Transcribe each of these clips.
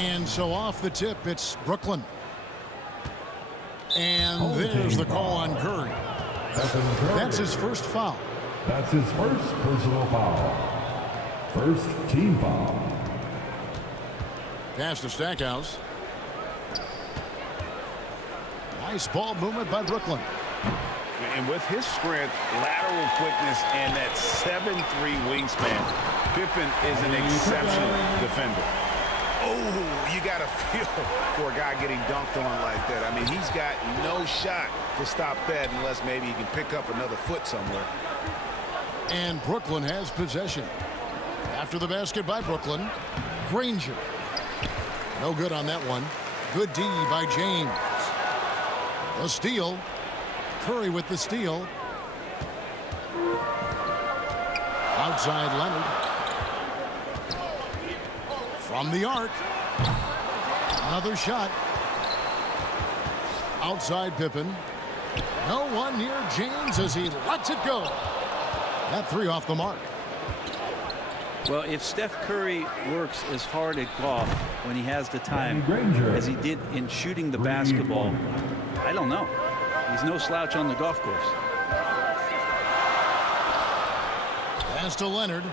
And so off the tip, it's Brooklyn. And there's the call on Curry. That's his first foul. That's his first personal foul. First team foul. Pass to Stackhouse. Nice ball movement by Brooklyn. And with his strength, lateral quickness, and that 7'3" wingspan, Pippen is an exceptional defender. Oh, you got to feel for a guy getting dunked on like that. I mean, he's got no shot to stop that unless maybe he can pick up another foot somewhere. And Brooklyn has possession. After the basket by Brooklyn, Granger. No good on that one. Good D by James. The steal. Curry with the steal. Outside Leonard. From the arc. Another shot. Outside Pippen. No one near James as he lets it go. That three off the mark. Well, if Steph Curry works as hard at golf when he has the time as he did in shooting the basketball, I don't know. He's no slouch on the golf course. Pass to Leonard.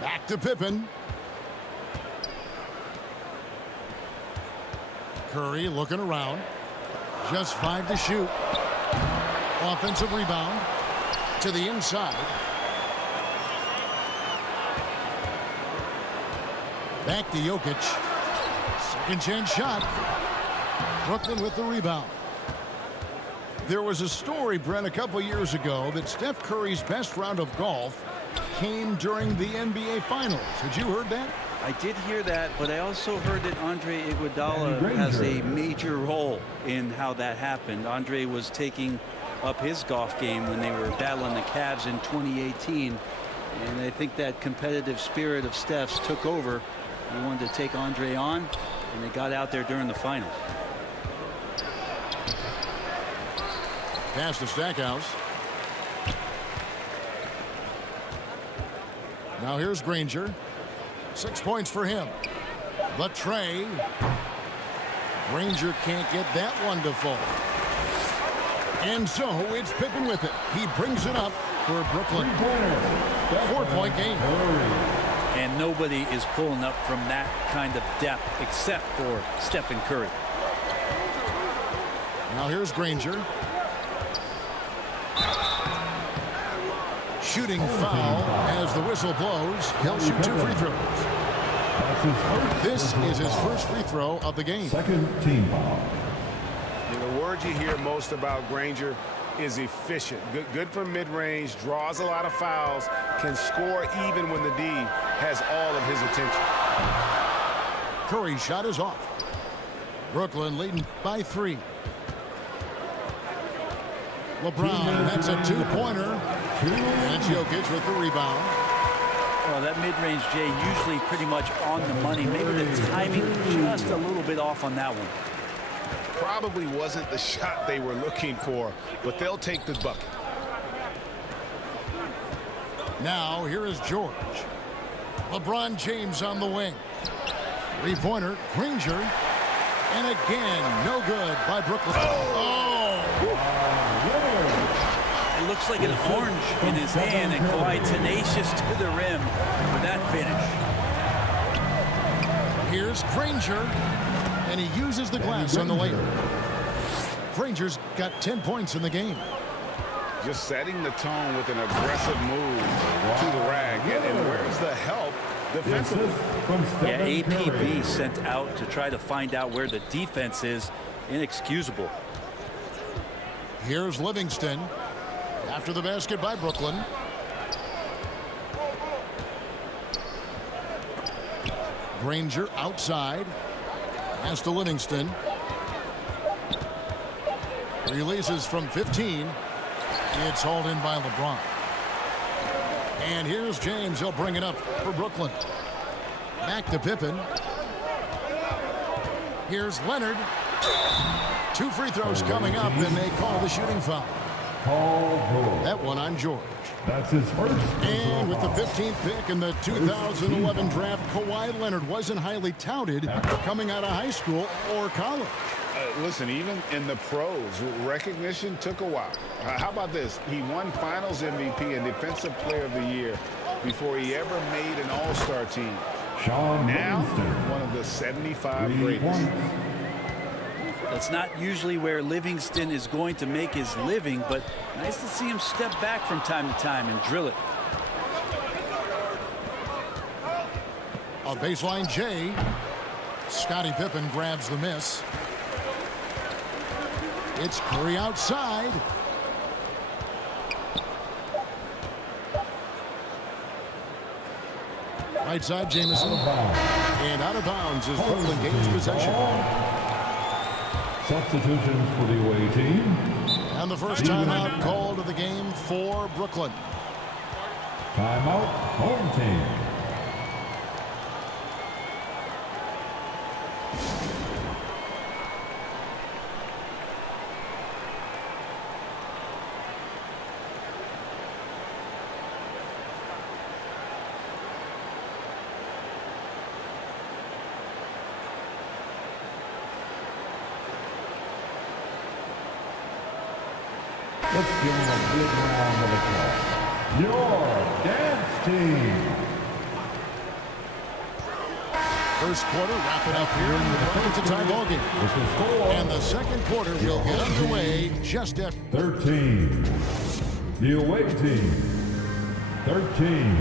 Back to Pippen. Curry looking around. Just 5 to shoot. Offensive rebound to the inside. Back to Jokic. Second chance shot. Brooklyn with the rebound. There was a story, Brent, a couple years ago that Steph Curry's best round of golf came during the NBA Finals. Had you heard that? I did hear that, but I also heard that Andre Iguodala has a major role in how that happened. Andre was taking up his golf game when they were battling the Cavs in 2018, and I think that competitive spirit of Steph's took over. He wanted to take Andre on, and they got out there during the finals. Pass to Stackhouse. Now here's Granger. 6 points for him. The tray. Granger can't get that one to fall. And so it's Pippen with it. He brings it up for Brooklyn. 4-point game. And nobody is pulling up from that kind of depth except for Stephen Curry. Now here's Granger. Shooting foul as the whistle blows. He'll shoot 2 free throws. This is his first free throw of the game. Second team foul. The word you hear most about Granger is efficient. Good from mid-range, draws a lot of fouls, can score even when the D has all of his attention. Curry's shot is off. Brooklyn leading by 3. LeBron, that's a 2-pointer. And Jokic with the rebound. Well, that mid-range, Jay, usually pretty much on the money. Maybe the timing just a little bit off on that one. Probably wasn't the shot they were looking for, but they'll take the bucket. Now, here is George. LeBron James on the wing. 3-pointer, Granger. And again, no good by Brooklyn. Oh! It looks like an orange in his hand, and Kawhi tenacious to the rim with that finish. Here's Granger, and he uses the glass on the layup. Granger's got 10 points in the game. Just setting the tone with an aggressive move to the rag. And where's the help defensively? Yeah, APB sent out to try to find out where the defense is. Inexcusable. Here's Livingston. After the basket by Brooklyn. Granger outside. Pass to Livingston. Releases from 15. It's hauled in by LeBron. And here's James. He'll bring it up for Brooklyn. Back to Pippen. Here's Leonard. 2 free throws coming up, and they call the shooting foul. Paul George. That one on George. That's his first. And with the foul. 15th pick in the 2011 draft, Kawhi Leonard wasn't highly touted coming out of high school or college. Listen, even in the pros, recognition took a while. How about this? He won Finals MVP and Defensive Player of the Year before he ever made an All-Star team. Sean Now, Livingston. one of the 75 3 greatest. points. That's not usually where Livingston is going to make his living, but nice to see him step back from time to time and drill it. A baseline J. Scottie Pippen grabs the miss. It's Curry outside. Right side, Jamison. And out of bounds is Brooklyn gains possession. Substitutions for the away team. And the first timeout called of the game for Brooklyn. Timeout, home team. Let's give them a big round of applause. Your dance team. First quarter wrapping up here in the it's a tie ball game. With the score, And the second quarter will get underway just after. 13. The away team, 13.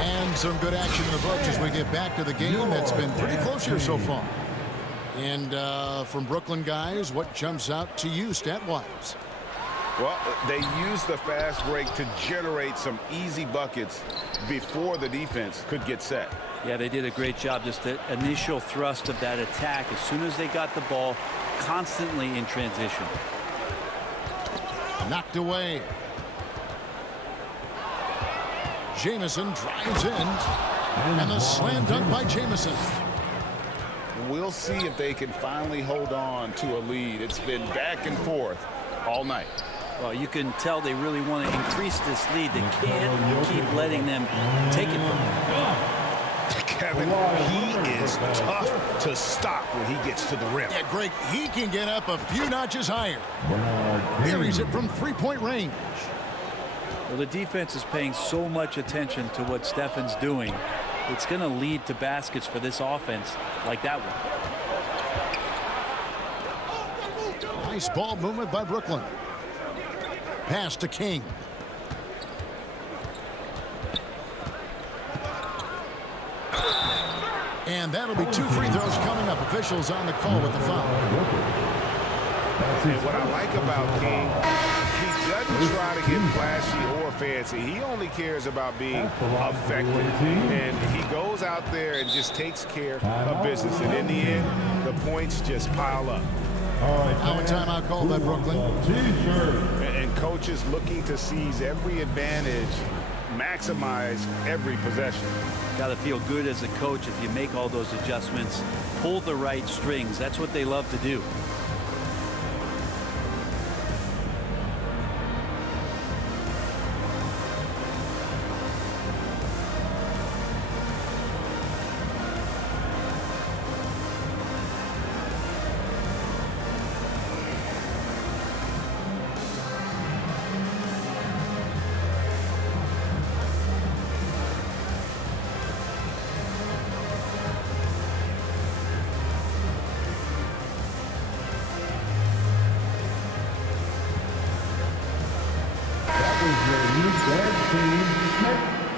And some good action in the books as we get back to the game that's been pretty close here so far. And from Brooklyn guys, what jumps out to you stat-wise? Well, they used the fast break to generate some easy buckets before the defense could get set. Yeah, they did a great job. Just the initial thrust of that attack as soon as they got the ball, constantly in transition. Knocked away. Jamison drives in. And the slam dunk by Jamison. We'll see if they can finally hold on to a lead. It's been back and forth all night. Well, you can tell they really want to increase this lead. They can't keep letting them take it from them. Kevin, he is tough to stop when he gets to the rim. Yeah, Greg, he can get up a few notches higher. Buries it from three-point range. Well, the defense is paying so much attention to what Stefan's doing. It's going to lead to baskets for this offense like that one. Nice ball movement by Brooklyn. Pass to King. And that'll be 2 free throws coming up. Officials on the call with the foul. And what I like about King, he doesn't try to get flashy or fancy. He only cares about being effective. And he goes out there and just takes care of business. And in the end, the points just pile up. Now a timeout called by Brooklyn. And coaches looking to seize every advantage, maximize every possession. Got to feel good as a coach if you make all those adjustments, pull the right strings. That's what they love to do.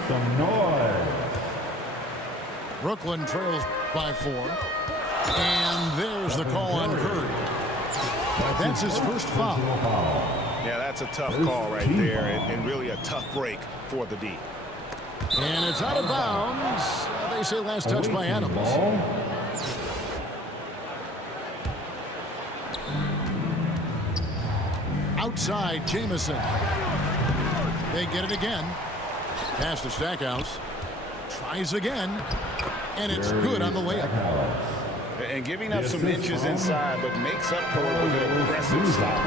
Some noise. Brooklyn trails by 4. And there's the call on Curry. That's his first foul. Yeah, that's a tough call right there, and really a tough break for the D. And it's out of bounds. They say last touch by Adams. Outside, Jamison. They get it again. Pass to Stackhouse. Tries again. And it's good on the layup. And giving up some inches inside, but makes up for it with an aggressive stop.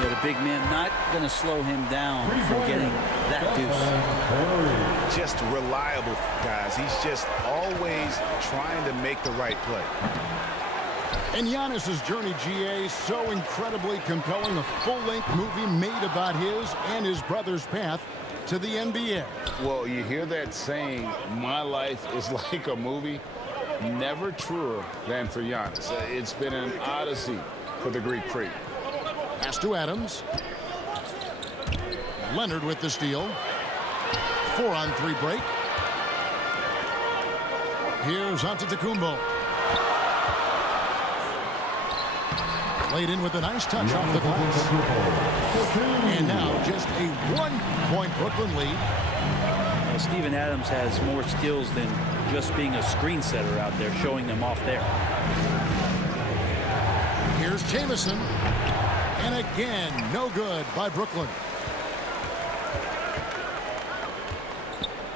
Yeah, the big man not going to slow him down from getting that deuce. Just reliable, guys. He's just always trying to make the right play. And Giannis's journey, GA, so incredibly compelling. A full-length movie made about his and his brother's path to the NBA. Well, you hear that saying, my life is like a movie. Never truer than for Giannis. It's been an odyssey for the Greek Freak. Pass to Adams. Leonard with the steal. 4-on-3 break. Here's Antetokounmpo. Laid in with a nice touch off the glass. And now just a 1-point Brooklyn lead. Well, Steven Adams has more skills than just being a screen setter out there, showing them off there. Here's Jamison. And again, no good by Brooklyn.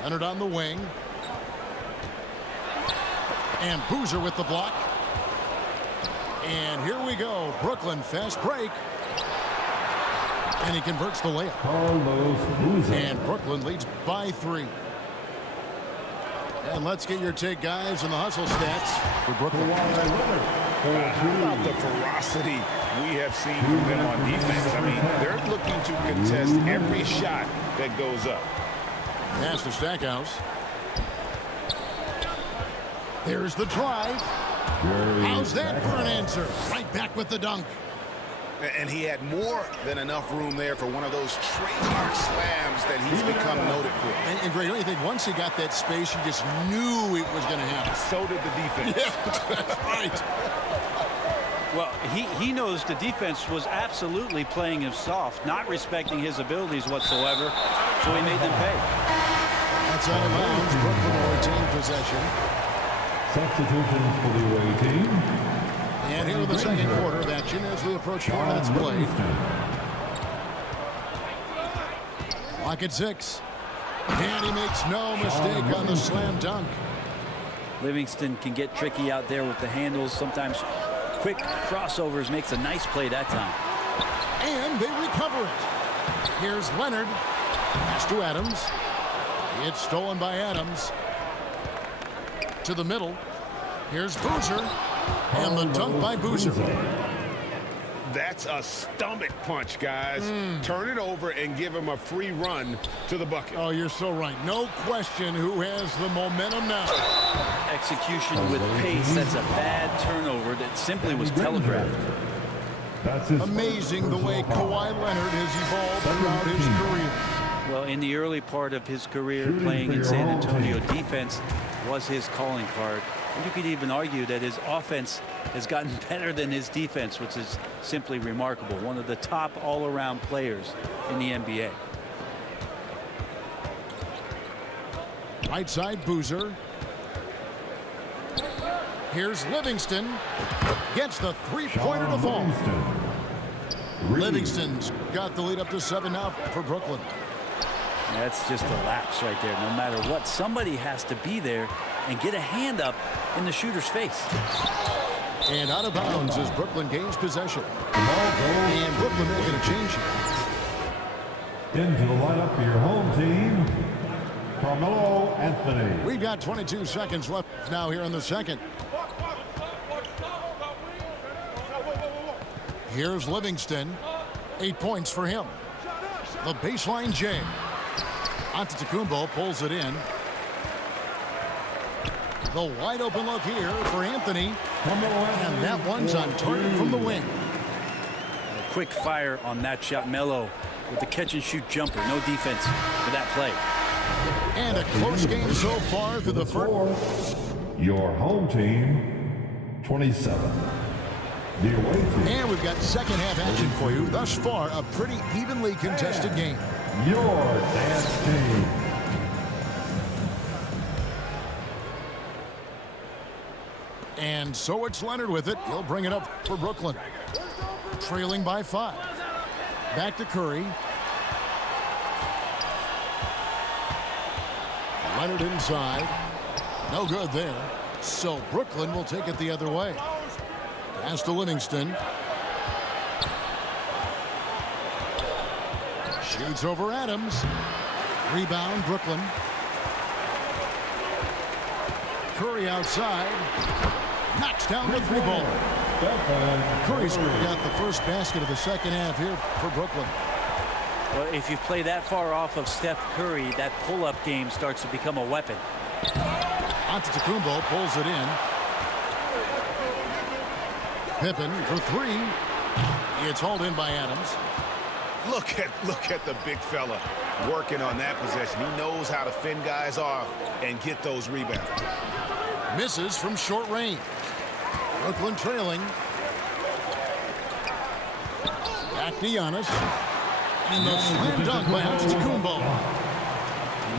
Leonard on the wing. And Boozer with the block. And here we go. Brooklyn fast break. And he converts the layup. Carlos Boozer. And Brooklyn leads by 3. And let's get your take, guys, on the hustle stats for Brooklyn. How about the ferocity we have seen from them on defense? I mean, they're looking to contest every shot that goes up. Pass to Stackhouse. There's the drive. How's that for an answer? Right back with the dunk. And he had more than enough room there for one of those trademark slams that he's become noted for. And Greg, don't you think once he got that space, you just knew it was going to happen? So did the defense. Yeah, that's right. Well, he knows the defense was absolutely playing him soft, not respecting his abilities whatsoever, so he made them pay. That's out of bounds. Brooklyn will retain possession. Substitutions for the away team. And here in the second quarter of action as we approach 4 minutes played. Lock at 6. And he makes no mistake on the slam dunk. Livingston can get tricky out there with the handles. Sometimes quick crossovers makes a nice play that time. And they recover it. Here's Leonard. Pass to Adams. It's stolen by Adams. To the middle. Here's Boozer. And the dunk by Boozer. That's a stomach punch, guys. Turn it over and give him a free run to the bucket. Oh, you're so right. No question who has the momentum now. Execution with pace. That's a bad turnover that simply was telegraphed. That's his Amazing the way Kawhi Leonard has evolved throughout his career. Well, in the early part of his career, playing in San Antonio, defense was his calling card. And you could even argue that his offense has gotten better than his defense, which is simply remarkable. One of the top all-around players in the NBA. Right side, Boozer. Here's Livingston. Gets the three-pointer to fall. Livingston's got the lead up to 7 now for Brooklyn. That's just a lapse right there. No matter what, somebody has to be there and get a hand up in the shooter's face. And out of bounds as Brooklyn gains possession. And Brooklyn making a change here. Into the lineup for your home team, Carmelo Anthony. We've got 22 seconds left now here in the second. Here's Livingston. 8 points for him. The baseline J. Antetokounmpo pulls it in. The wide open look here for Anthony. And that one's on target from the wing. A quick fire on that shot. Melo with the catch and shoot jumper. No defense for that play. And a close game so far through the first. Your home team, 27. The away team. And we've got second half action for you. Thus far, a pretty evenly contested game. Your dance team. And so it's Leonard with it. He'll bring it up for Brooklyn. Trailing by 5. Back to Curry. Leonard inside. No good there. So Brooklyn will take it the other way. Pass to Livingston. Shoots over Adams. Rebound, Brooklyn. Curry outside. Knocks down the three ball. Curry's got the first basket of the second half here for Brooklyn. Well, if you play that far off of Steph Curry, that pull-up game starts to become a weapon. Antetokounmpo pulls it in. Pippen for three. It's hauled in by Adams. Look at the big fella working on that possession. He knows how to fend guys off and get those rebounds. Misses from short range. Brooklyn trailing. Back to Giannis. And the slam dunk by Antetokounmpo.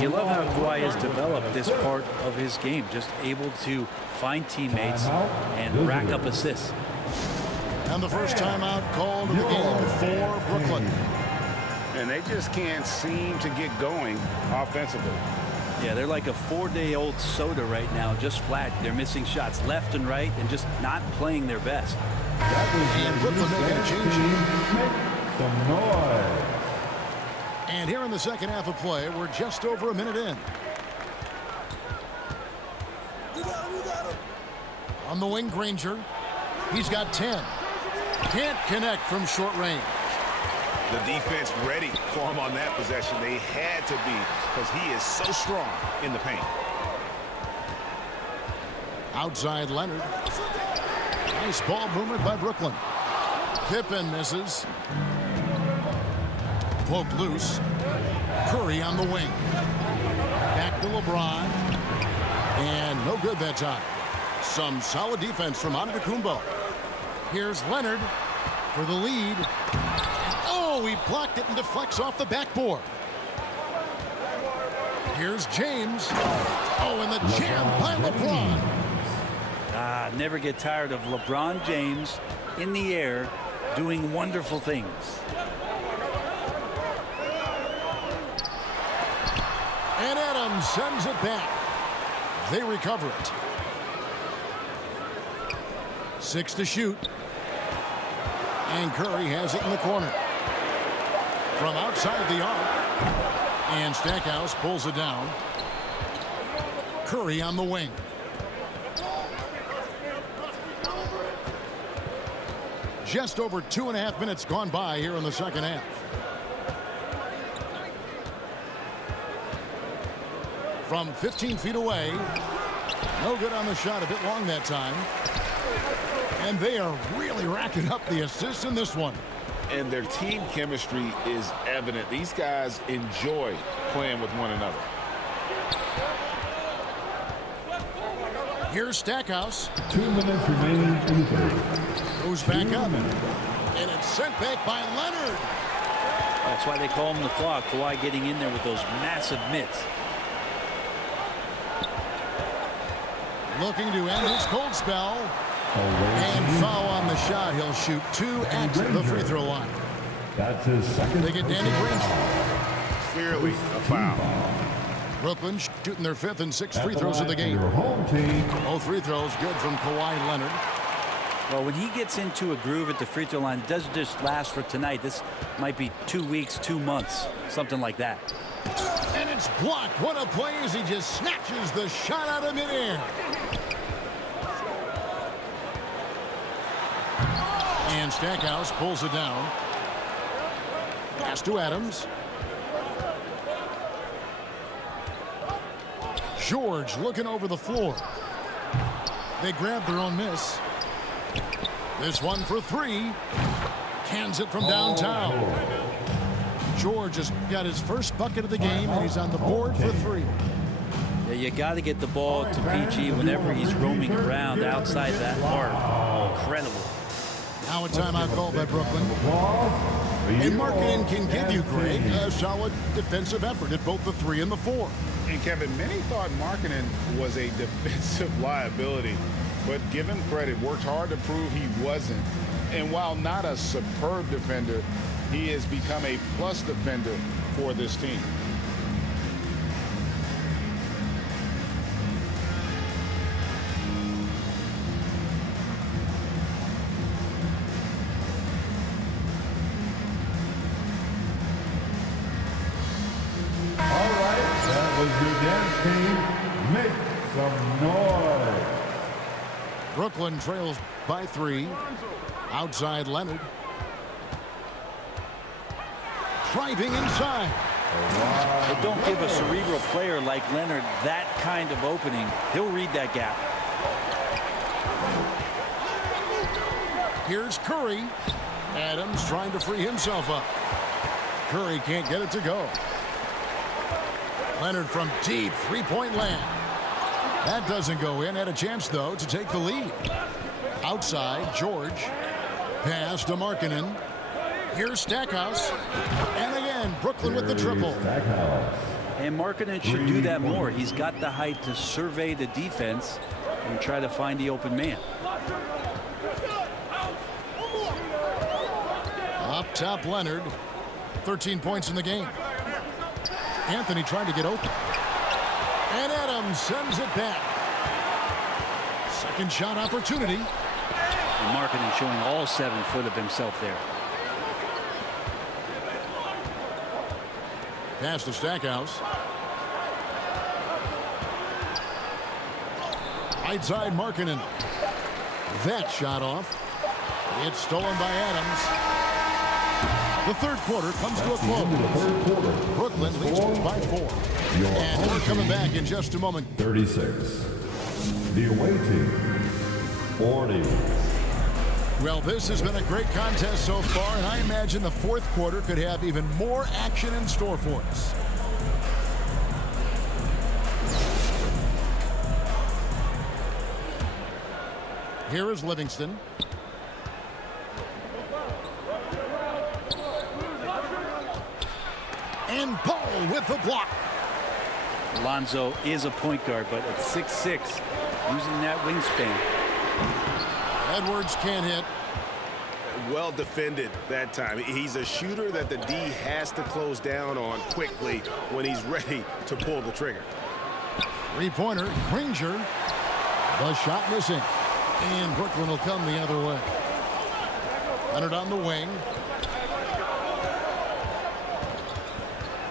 You love how Kawhi has developed this part of his game, just able to find teammates and rack up assists. And the first timeout called in the game for Brooklyn. And they just can't seem to get going offensively. Yeah, they're like a 4-day-old soda right now, just flat. They're missing shots left and right and just not playing their best. And Brooklyn making a change. Some noise. And here in the second half of play, we're just over a minute in. On the wing, Granger. He's got 10. Can't connect from short range. The defense ready for him on that possession. They had to be, because he is so strong in the paint. Outside Leonard. Nice ball movement by Brooklyn. Pippen misses. Poked loose. Curry on the wing. Back to LeBron. And no good that time. Some solid defense from Antetokounmpo. Here's Leonard for the lead. Oh, he blocked it and deflects off the backboard. Here's James. Oh, and the jam by LeBron. Never get tired of LeBron James in the air doing wonderful things. And Adams sends it back. They recover it. 6 to shoot. And Curry has it in the corner. From outside the arc. And Stackhouse pulls it down. Curry on the wing. Just over 2.5 minutes gone by here in the second half. From 15 feet away. No good on the shot, a bit long that time. And they are really racking up the assists in this one. And their team chemistry is evident. These guys enjoy playing with one another. Here's Stackhouse. 2 minutes remaining in the third. Goes back up. And it's sent back by Leonard. That's why they call him the clock. Kawhi getting in there with those massive mitts. Looking to end his cold spell. And foul on the shot. He'll shoot 2 at the free throw line. That's his second. They get Danny Granger. Clearly a foul. Brooklyn shooting their 5th and 6th free throws of the game. Your home team. All free throws good from Kawhi Leonard. Well, when he gets into a groove at the free throw line, it doesn't just last for tonight. This might be 2 weeks, 2 months, something like that. And it's blocked. What a play as he just snatches the shot out of midair. And Stackhouse pulls it down. Pass to Adams. George looking over the floor. They grab their own miss. This one for 3. Cans it from downtown. George has got his first bucket of the game, and he's on the board for 3. Yeah, you got to get the ball to PG whenever he's roaming around outside that arc. Incredible. Now a timeout called by Brooklyn. And Markkanen can give you, Greg, a solid defensive effort at both the 3 and the 4. And Kevin, many thought Markkanen was a defensive liability, but give him credit, worked hard to prove he wasn't. And while not a superb defender, he has become a plus defender for this team. your dance team make some noise? Brooklyn trails by 3. Outside Leonard. Driving inside. But don't give a cerebral player like Leonard that kind of opening. He'll read that gap. Here's Curry. Adams trying to free himself up. Curry can't get it to go. Leonard from deep three-point land. That doesn't go in. Had a chance, though, to take the lead. Outside, George. Pass to Markkanen. Here's Stackhouse. And again, Brooklyn with the triple. And Markkanen should do that more. He's got the height to survey the defense and try to find the open man. Up top, Leonard. 13 points in the game. Anthony trying to get open. And Adams sends it back. Second shot opportunity. And Markkanen showing all 7 foot of himself there. Pass to Stackhouse. Right side, Markkanen. That shot off. It's stolen by Adams. The third quarter comes to a close. Brooklyn leads by 4. And we're coming back in just a moment. 36. The away team, 40. Well, this has been a great contest so far, and I imagine the fourth quarter could have even more action in store for us. Here is Livingston. And Paul with the block. Lonzo is a point guard, but at 6'6", using that wingspan. Edwards can't hit. Well defended that time. He's a shooter that the D has to close down on quickly when he's ready to pull the trigger. Three-pointer, Granger. The shot missing. And Brooklyn will come the other way. Leonard on the wing.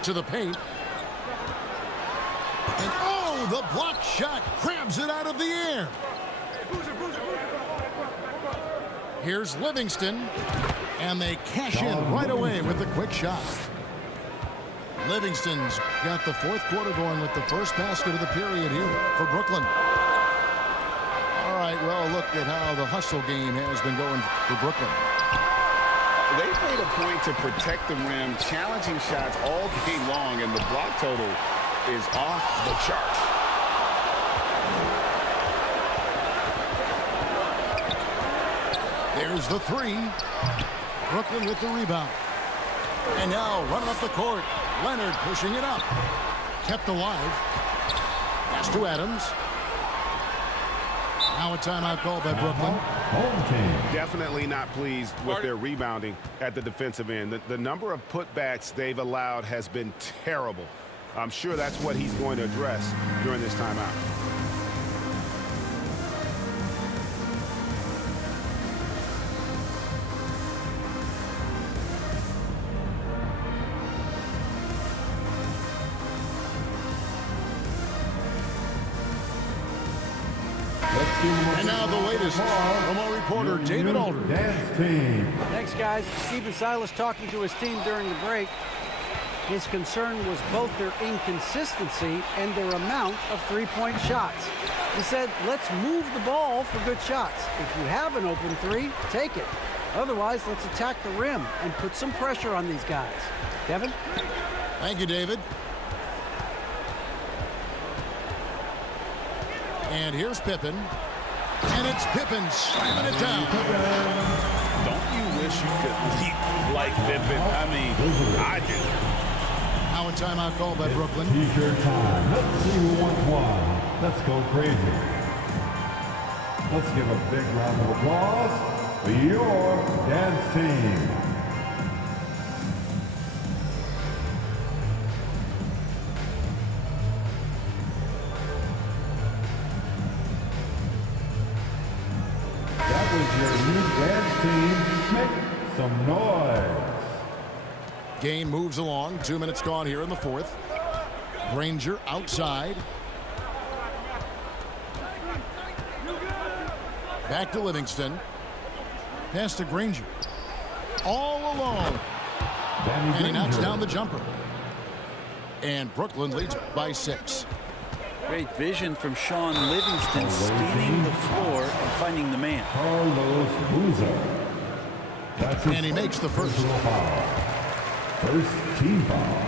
To the paint. And oh, the block shot grabs it out of the air. Here's Livingston. And they cash in right away with the quick shot. Livingston's got the fourth quarter going with the first basket of the period here for Brooklyn. All right, well, look at how the hustle game has been going for Brooklyn. They made a point to protect the rim, challenging shots all game long, and the block total is off the charts. There's the three. Brooklyn with the rebound. And now running up the court. Leonard pushing it up. Kept alive. Pass to Adams. Now a timeout called by Brooklyn. Home team. Definitely not pleased with their rebounding at the defensive end. The number of putbacks they've allowed has been terrible. I'm sure that's what he's going to address during this timeout. And now the latest from our reporter, David Aldridge. Dance team. Thanks, guys. Stephen Silas talking to his team during the break. His concern was both their inconsistency and their amount of three-point shots. He said, let's move the ball for good shots. If you have an open three, take it. Otherwise, let's attack the rim and put some pressure on these guys. Kevin? Thank you, David. And here's Pippen. And it's Pippen slamming it down. Don't you wish you could leap like Pippen? I mean, I do. Now a timeout called by Brooklyn. T-shirt time. Let's see who wants one. Let's go crazy. Let's give a big round of applause for your dance team. That was your new dance team. Make some noise. Game moves along. 2 minutes gone here in the fourth. Granger outside. Back to Livingston. Pass to Granger. All alone. And he knocks down the jumper. And Brooklyn leads by 6. Great vision from Sean Livingston, scanning the floor and finding the man. Carlos Boozer. And he makes the first. First team foul.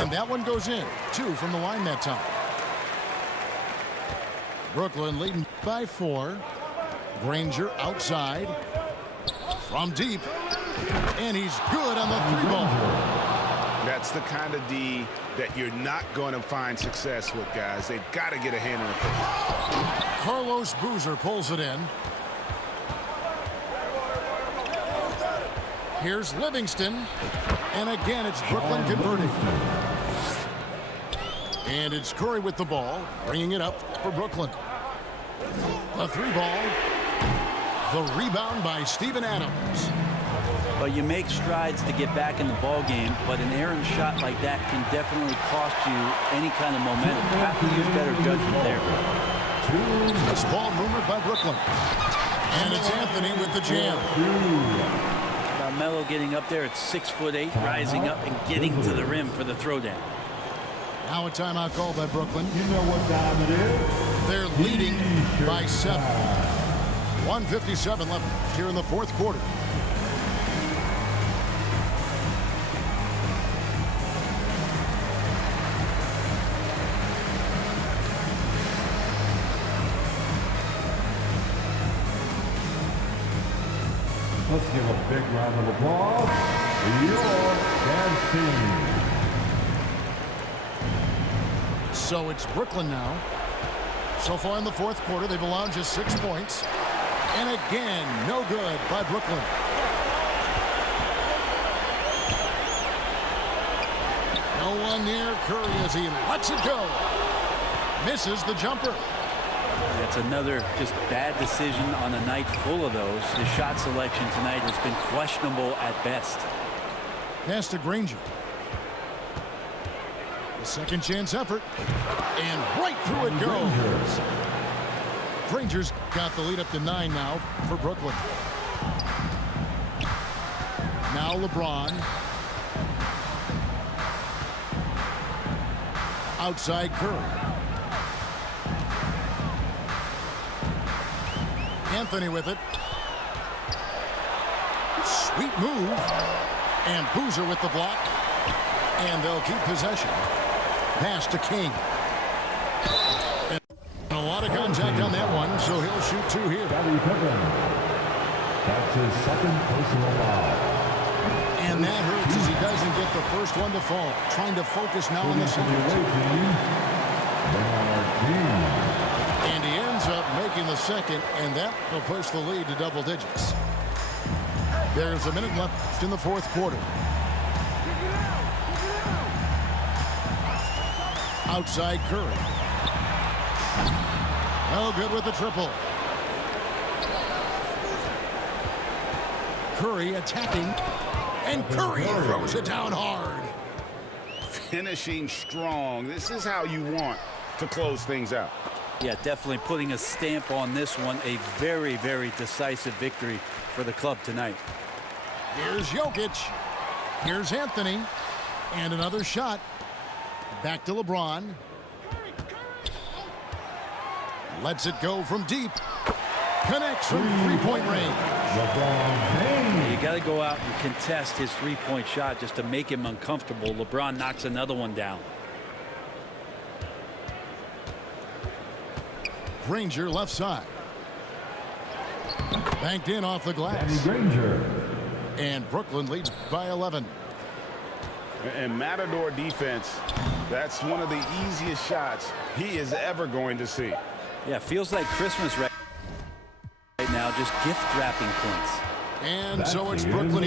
And that one goes in. 2 from the line that time. Brooklyn leading by 4. Granger outside. From deep. And he's good on the 3-ball. That's the kind of D that you're not going to find success with, guys. They've got to get a hand in the face. Carlos Boozer pulls it in. Here's Livingston. And again, it's Brooklyn converting. And it's Curry with the ball, bringing it up for Brooklyn. The 3-ball. The rebound by Steven Adams. But you make strides to get back in the ball game, but an errant shot like that can definitely cost you any kind of momentum. You have to use better judgment there. This ball rumored by Brooklyn. And it's Anthony with the jam. Carmelo getting up there at 6'8", rising up and getting to the rim for the throwdown. Now a timeout called by Brooklyn. You know what time it is? They're leading by 7. 1:57 left here in the 4th quarter. Let's give a big round of applause for your dance team. So it's Brooklyn now. So far in the 4th quarter, they've allowed just 6 points. And again, no good by Brooklyn. No one near Curry as he lets it go. Misses the jumper. That's another just bad decision on a night full of those. His shot selection tonight has been questionable at best. Pass to Granger. The second chance effort. And right through it goes. Granger's got the lead up to 9 now for Brooklyn. Now LeBron. Outside Curry. Anthony with it. Sweet move. And Boozer with the block. And they'll keep possession. Pass to King. And a lot of contact on that one, so he'll shoot 2 here. Scottie Pippen. That's his second personal foul. And that hurts as he doesn't get the first one to fall. Trying to focus now on the second. And he ends up making the second, and that will push the lead to double digits. There's a minute left in the 4th quarter. Outside Curry. No good with the triple. Curry attacking. And Curry throws it down hard. Finishing strong. This is how you want to close things out. Yeah, definitely putting a stamp on this one. A very, very decisive victory for the club tonight. Here's Jokic. Here's Anthony. And another shot. Back to LeBron. Lets it go from deep. Connects from 3-point range. You got to go out and contest his 3-point shot just to make him uncomfortable. LeBron knocks another one down. Granger left side. Banked in off the glass. Granger. And Brooklyn leads by 11. And Matador defense, that's one of the easiest shots he is ever going to see. Yeah, feels like Christmas right now, just gift wrapping points. And so it's Brooklyn.